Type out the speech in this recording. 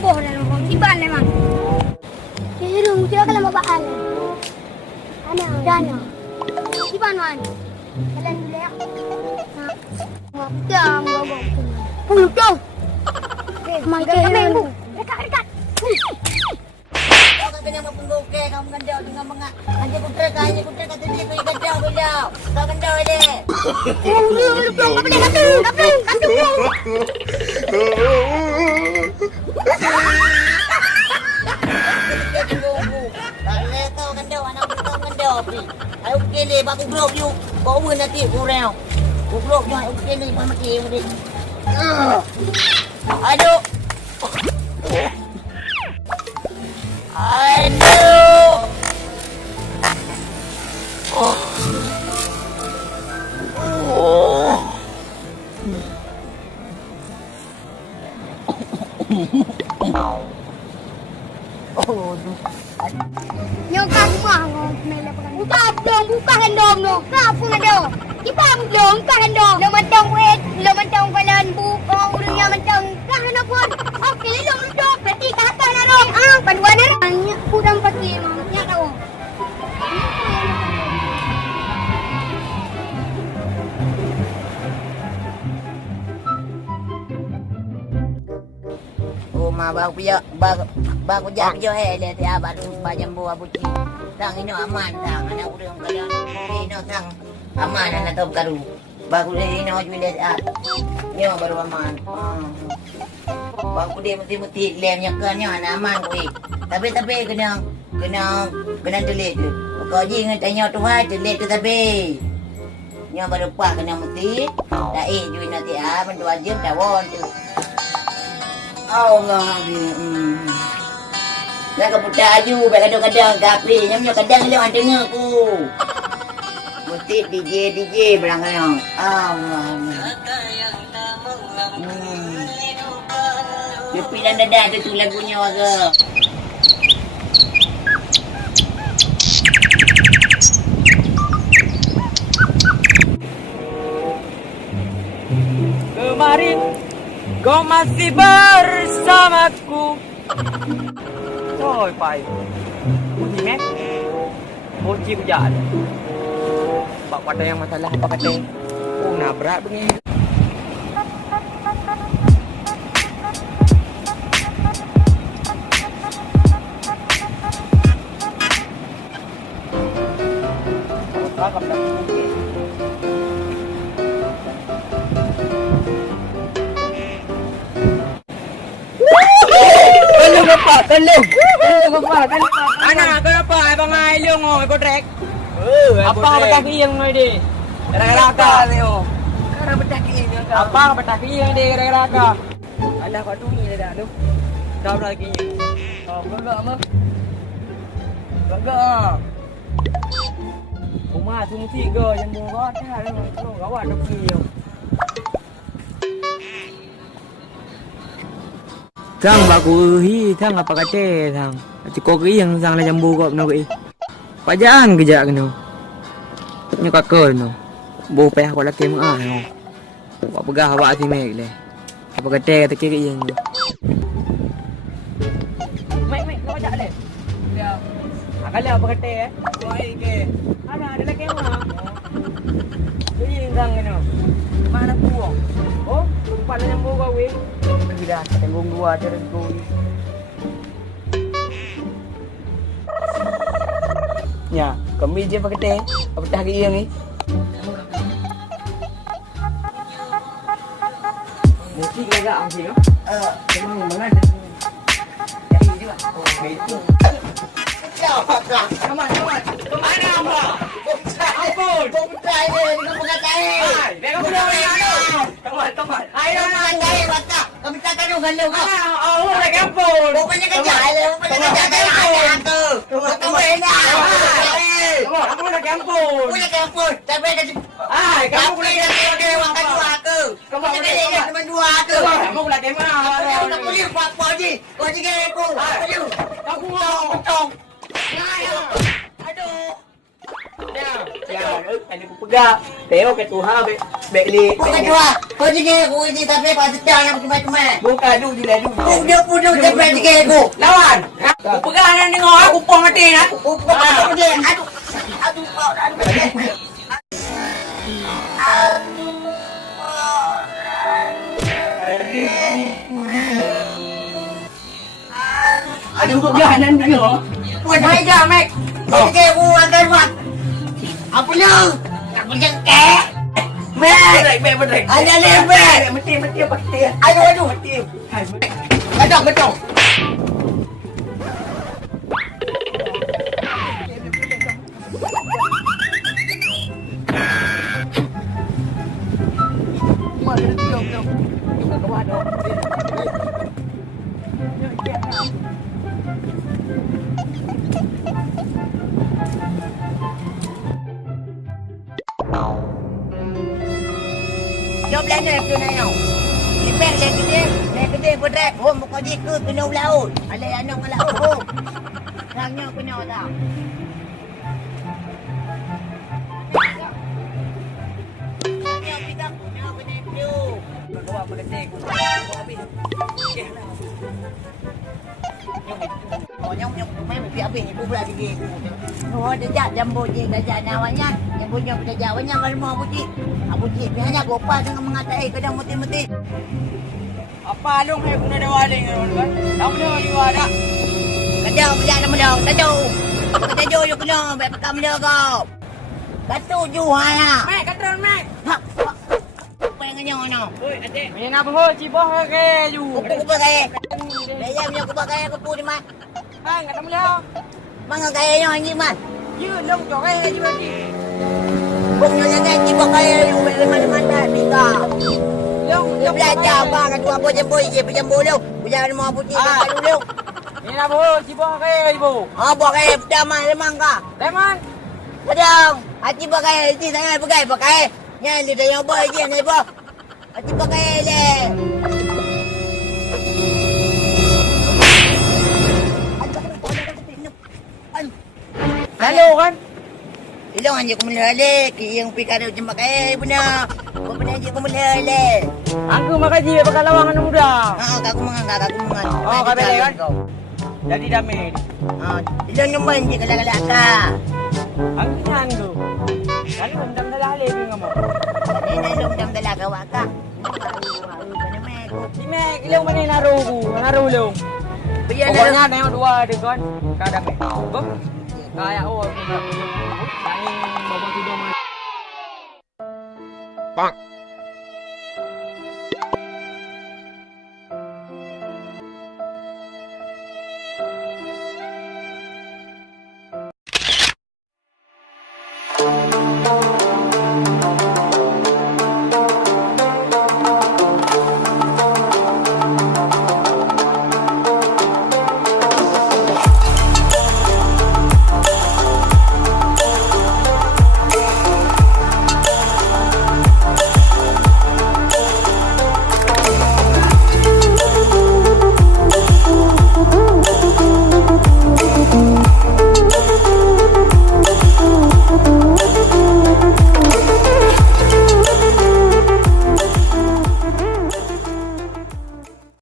boh dalam kau. Tiban memang. Kira dia kalau mabaan. Dana. Tiban man. Kalian dulu ya. Ngapdang babak. Pulang. Mangga kami. Dekat. Kau kan kena mapunggo ke kamu gandau dengan mga hanya putra kata dia kau gandau beliau. Kau gandau ele. Belum apa dia kata. Kalau kau gandau anak kau gandau pi. Ayo kele baku blok you. Kau pun nanti kurang. Blok you ayo kele mati mudi. Aduh. Aduh. Yang kau mah mele pakai. Buka hendong no. Kenapa hendong? Kita belum buka hendong. Lo macam kalan buka urangnya macam kah hendong pun. Okey, lo duduk. Berarti kata narong. Paduan narong. Udang pati mamanya tahu. Rumah baku jak hele ti abad pajam buah buci. Tang ini aman tang anak urang kalian. Ini tang aman anak tom karu. Baku ini jual ah. Nyo baru aman. Baku dia mesti lemnya kan anak aman kuwi. Tapi kena delit tu. Kau je dengan tanya tu hai delit tu tapi. Nyo baru pak kena mesti. Dah jual nanti ah mendua jam tawon tu. Allah ni. Nak keputar aju, baik kadang-kadang gapi, nyamnya kadang lewat dengar aku. Mesti DJ berang-berang. Allah ni. Dia pindah dadah tu lagunya warga. Kemarin kau masih bersamaku. Thôi phải Bunyi mek Mochi ko dyan Bak pada yang masalah apa kata Oh nabrak begini Kakap dah mungkin Tolong. Anak, kenapa abang Ailong ikut trek? Apa petaki yang ni? Gara-gara ni oh. Gara petaki ni. Apa petaki yang dia gara-gara? Ada kau tu ni dah tu. Dah lagi ni. Oh, enggak mah. Enggak. Rumah tu mesti ke yang murah dah lu gawat dak ni. Thang baku hi thang apa kata thang. Ciko ke yang sang la jambu kau no ke. Pajang kejak kena. Nya kakak no. Bo peh aku laki mah no. Buat pegah awak si mek le. Apa kata ke yang. Mek kau ajak le. Dia. Akala apa kata Wai ke. Ada laki mah. Ini sang kena. Mana buang? Oh, pada jambu kau we. Dah tenggung dua terenggung. Ya, kami je pakai teh. Apa dah ke yang ni? Musik lega am sih, no? Memang mana ada. Jadi juga. Oh, itu. Kemana apa? Ampun. Putra ini dengan pengatai. Hai, mereka punya orang. Teman. Ayo mandai bata. Kami tak tahu kalau kau. Oh, lagi ampun. Rupanya kejap le, rupanya kejap aku. Kau enak. Kamu lagi ampun. Punya kampung. Tapi kasi Hai, kamu boleh ada orang kedua aku. Kamu Kau boleh boleh teman dua aku. Kamu lagi mana? Kau boleh apa ni? Kau juga aku. Aduh. Aku mau. Aduh. Dah. Tadi ko pegang. Tengok ke Tuhan beli. Bukan dua. Kau juga aku ini tapi pas sedang yang cuma-cuma. Bukan du je lah du. Pudu sampai tiga aku. Lawan. Aku pegang dan tengok aku pong mati nak. Aduh. Aduh pegang dan tengok. Buat aja, Mek. Tiga aku akan buat. Apa lu? Aku jengkek. Mek. Betul. Ada lebar. Mati pasti. Aduh. Mati. Betul. Jom belanja tu nanya. Ipek dia gede hom kau jiku kena laut. Alai anak laut hom. Rangnya kena tak. Rangnya kita kena tu. Kau apa ketik? Kau habis. Oh nyong main mesti habis ni pula gigi. Oh dia jambu je gajah nawanya. Yang punya gajah awanya kalau mau buci. Buci hanya gopal dengan mengatai kadang mati-mati. Apa long hai guna dewa ding kan? Tahu dia di ada. Kadang berjalan nama dia. Tajuk. Tajuk you kena baik pakam dia kau. Batu ju haya. Mek katron mek. Apa yang nyong no? Oi adik. Main apa ho ciboh ke ju. Kupu pakai. Dia punya kupu pakai kupu di mana? Hai enggak tahu dia. Mana kaya nyong anjing man? Ye long jok ke ju lagi. Punya jangan cibo kaya you mana-mana kita. Dia belajar apa kan tu apa jambu je jambu lu. Jangan mau putih dulu. Main apa ho ciboh ke ibu. Apa kaya daman lemang ka? Lemon. Kadang hati pakai hati sangat pakai. Yang dia yang boy je ni boh. Hati pakai le. Halo kan? Ilong anje ko melale, yang pikir je pakai benda. Kau benda je ko melale. Aku makasih ya bakal lawangan muda. Aku mengan. Oh, kau beli kan? Jadi damai. Ilong nyumban je kala-kala ka. Ang kinanggo. Kan mendam dah leh ni ngamo. Ini ilong dam dalaga wa ka. Si Mek, ilong mana naruh long. Pokoknya ada yang dua ada kan. Kadang Mek. Bom. Kayak oh, aku tak. Tanging babang tidur mana. Bang.